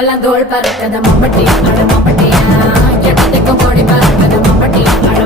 ஊரெல்லாம் தோல் பறக்கத மம்பட்டி அட மம்பட்டியா எட்டத்துக்கும் கொடி பறக்கத மம்பட்டி அட